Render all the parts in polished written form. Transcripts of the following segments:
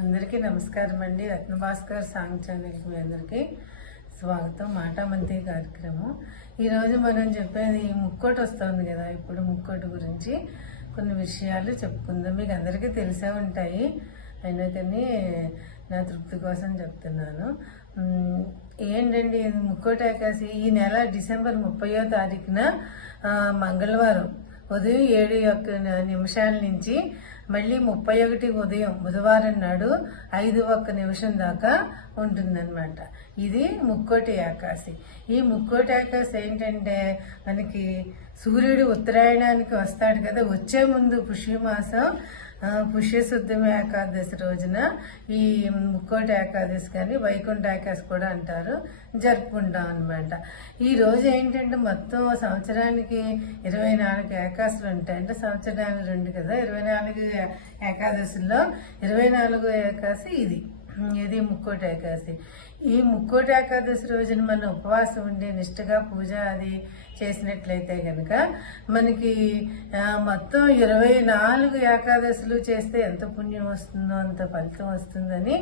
అందరికీ నమస్కారం అండి. రత్నభాస్కర్ సాంగ్ ఛానల్కి మీ అందరికీ స్వాగతం. మాటామంతి కార్యక్రమం. ఈరోజు మనం చెప్పేది ముక్కోటి వస్తుంది కదా. ఇప్పుడు ముక్కోటి గురించి కొన్ని విషయాలు చెప్పుకుందాం. మీకు అందరికీ తెలిసే ఉంటాయి, అయినా కానీ నా తృప్తి కోసం చెప్తున్నాను. ఏంటండి ముక్కోటి ఏకాదశి ఈ నెల డిసెంబర్ 30వ తారీఖున మంగళవారం ఉదయం 7:01 నుంచి మళ్ళీ 31 ఉదయం బుధవారం నాడు 5:01 దాకా ఉంటుందన్నమాట. ఇది ముక్కోటి ఏకాదశి. ఈ ముక్కోటి ఏకాదశి ఏంటంటే మనకి సూర్యుడు ఉత్తరాయణానికి వస్తాడు కదా, వచ్చే ముందు పుష్యమాసం పుష్యశుద్ధమి ఏకాదశి రోజున ఈ ముక్కోటి ఏకాదశి కానీ వైకుంఠ ఏకాదశి కూడా అంటారు, జరుపుకుంటాం అనమాట. ఈ రోజు ఏంటంటే మొత్తం సంవత్సరానికి 24 ఏకాదశులు ఉంటాయి. అంటే సంవత్సరానికి 2 కదా, 24 ఏకాదశుల్లో 24 ఏకాదశి ఇది ముక్కోటి ఏకాదశి. ఈ ముక్కోటి ఏకాదశి రోజున మనం ఉపవాసం ఉండి నిష్ఠగా పూజ అది చేసినట్లయితే కనుక మనకి మొత్తం 24 ఏకాదశులు చేస్తే ఎంత పుణ్యం వస్తుందో అంత ఫలితం వస్తుందని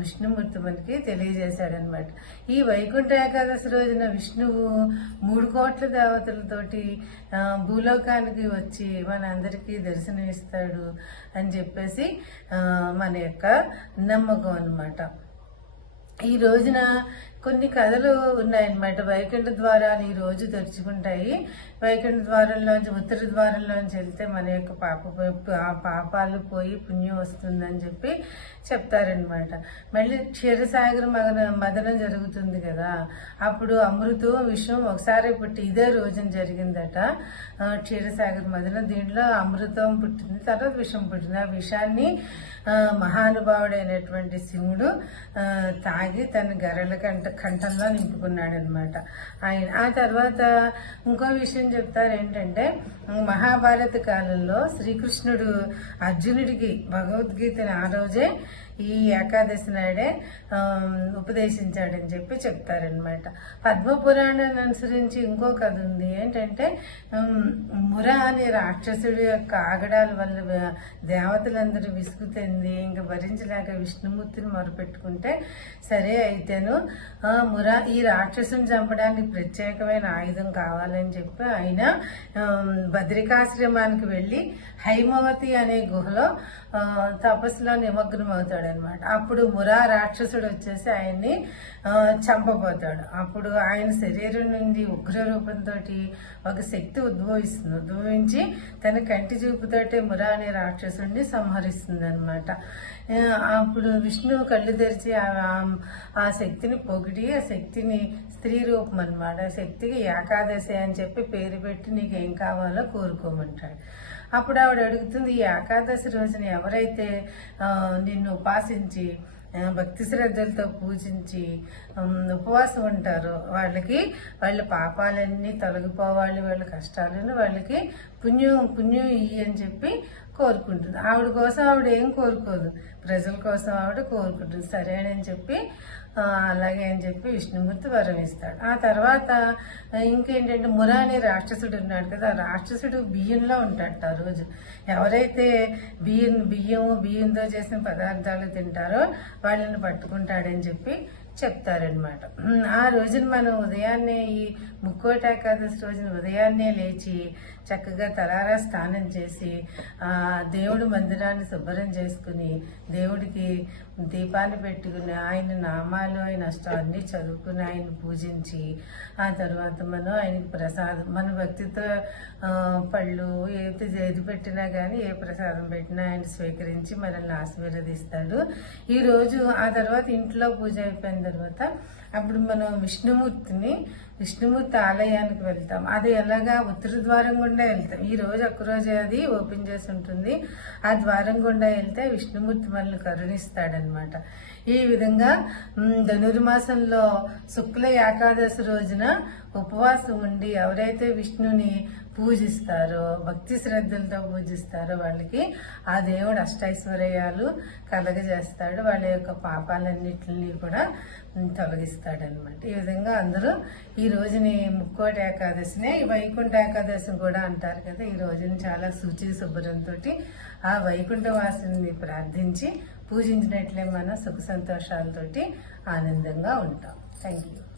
విష్ణుమూర్తి మనకి తెలియజేశాడనమాట. ఈ వైకుంఠ ఏకాదశి రోజున విష్ణువు 3 కోట్ల దేవతలతోటి భూలోకానికి వచ్చి మన అందరికీ దర్శనం ఇస్తాడు అని చెప్పేసి మన యొక్క నమ్మకం అన్నమాట. ఈ రోజున కొన్ని కథలు ఉన్నాయన్నమాట. వైకుంఠ ద్వారాలు ఈ రోజు తెరుచుకుంటాయి. వైకుంఠ ద్వారంలోంచి ఉత్తర ద్వారంలోంచి వెళ్తే మన యొక్క పాపాలు పోయి పుణ్యం వస్తుందని చెప్పి చెప్తారనమాట. మళ్ళీ క్షీరసాగర మదనం జరుగుతుంది కదా, అప్పుడు అమృతం విషం ఒకసారి పుట్టి ఇదే రోజున జరిగిందట క్షీరసాగర మదనం. దీంట్లో అమృతం పుట్టింది, తర్వాత విషం పుట్టింది. ఆ విషాన్ని మహానుభావుడైనటువంటి శివుడు తాగి తన గరల కంఠంలో నింపుకున్నాడు అనమాట ఆయన. ఆ తర్వాత ఇంకో విషయం చెప్తారు ఏంటంటే, మహాభారత కాలంలో శ్రీకృష్ణుడు అర్జునుడికి భగవద్గీతని ఆ రోజే ఈ ఏకాదశి నాడే ఉపదేశించాడని చెప్పి చెప్తారనమాట. పద్మపురాణాన్ని అనుసరించి ఇంకో కథ ఉంది. ఏంటంటే ముర అనే రాక్షసుడి యొక్క ఆగడాల వల్ల దేవతలందరూ విసుగు చెంది ఇంకా భరించలేక విష్ణుమూర్తిని మొరపెట్టుకుంటే, సరే అయితేను ఈ రాక్షసుని చంపడానికి ప్రత్యేకమైన ఆయుధం కావాలని చెప్పి ఆయన బద్రికాశ్రమానికి వెళ్ళి హైమవతి అనే గుహలో తపస్సులో నిమగ్నం అవుతాడనమాట. అప్పుడు మురా రాక్షసుడు వచ్చేసి ఆయన్ని చంపబోతాడు. అప్పుడు ఆయన శరీరం నుండి ఉగ్ర రూపంతో ఒక శక్తి ఉద్భవించి తన కంటి చూపుతోటే మురా అనే రాక్షసుడిని సంహరిస్తుంది అనమాట. అప్పుడు విష్ణువు కళ్ళు తెరిచి ఆ శక్తిని పొగిడి, ఆ శక్తిని స్త్రీ రూపం అనమాట, ఆ శక్తికి ఏకాదశి అని చెప్పి పేరు పెట్టి నీకేం కావాలో కోరుకోమంటాడు. అప్పుడు ఆవిడ అడుగుతుంది, ఈ ఏకాదశి రోజున ఎవరైతే నిన్ను ఉపాసించి భక్తి శ్రద్ధలతో పూజించి ఉపవాసం ఉంటారో వాళ్ళ పాపాలన్నీ తొలగిపోవాలి, వాళ్ళ కష్టాలను వాళ్ళకి పుణ్యం ఇయ్యి అని చెప్పి కోరుకుంటుంది. ఆవిడ కోసం ఆవిడ ఏం కోరుకోదు, ప్రజల కోసం ఆవిడ కోరుకుంటుంది. సరేనని చెప్పి అలాగే అని చెప్పి విష్ణుమూర్తి వరం ఇస్తాడు. ఆ తర్వాత ఇంకేంటంటే మురా అనే రాక్షసుడు ఉన్నాడు కదా, ఆ రాక్షసుడు బియ్యంలో ఉంటాడట. ఆ రోజు ఎవరైతే బియ్యంతో చేసిన పదార్థాలు తింటారో వాళ్ళని పట్టుకుంటాడని చెప్పి చెప్తారనమాట. ఆ రోజున మనం ఉదయాన్నే ఈ ముక్కోటి ఏకాదశి రోజున ఉదయాన్నే లేచి చక్కగా తలారా స్నానం చేసి దేవుడి మందిరాన్ని శుభ్రం చేసుకుని దేవుడికి దీపాన్ని పెట్టుకుని ఆయన నామాలు ఆయన అష్టాన్ని చదువుకుని ఆయన పూజించి ఆ తర్వాత మనం ఆయనకి ప్రసాదం మన భక్తితో పళ్ళు ఏది పెట్టినా కానీ ఏ ప్రసాదం పెట్టినా ఆయన స్వీకరించి మనల్ని ఆశీర్వదిస్తాడు. ఈరోజు ఆ తర్వాత ఇంట్లో పూజ అయిపోయిన తర్వాత అప్పుడు మనం విష్ణుమూర్తి ఆలయానికి వెళ్తాం. అది ఎలాగా ఉత్తర ద్వారం గుండా వెళ్తాం. ఈ రోజు ఒక్కరోజే అది ఓపెన్ చేసి ఉంటుంది. ఆ ద్వారం గుండా వెళ్తే విష్ణుమూర్తి మనల్ని కరుణిస్తాడనమాట. ఈ విధంగా ధనుర్మాసంలో శుక్ల ఏకాదశి రోజున ఉపవాసం ఉండి ఎవరైతే విష్ణుని పూజిస్తారో, భక్తి శ్రద్ధలతో పూజిస్తారో వాళ్ళకి ఆ దేవుడు అష్టైశ్వర్యాలు కలగజేస్తాడు. వాళ్ళ యొక్క పాపాలన్నిటిని కూడా తొలగిస్తాడనమాట. ఈ విధంగా అందరూ ఈ రోజుని ముక్కోటి ఏకాదశినే వైకుంఠ ఏకాదశి కూడా అంటారు కదా. ఈ రోజుని చాలా శుచి శుభ్రంతో ఆ వైకుంఠ వాసుని ప్రార్థించి పూజించినట్లే మనం సుఖ సంతోషాలతోటి ఆనందంగా ఉంటాం. Thank you.